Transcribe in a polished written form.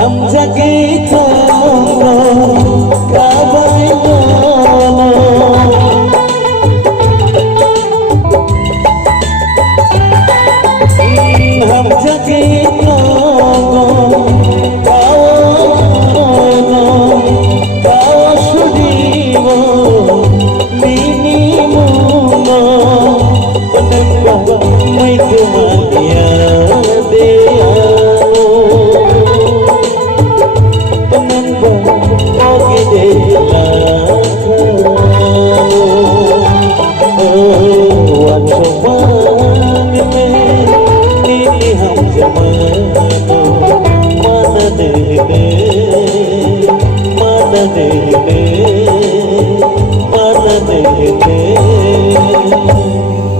हम जगे तो काबाई बोलो हम जगे तो काओ सुदीवो नीनी मुनो बनको मैं तुम्हारिया दे मन दे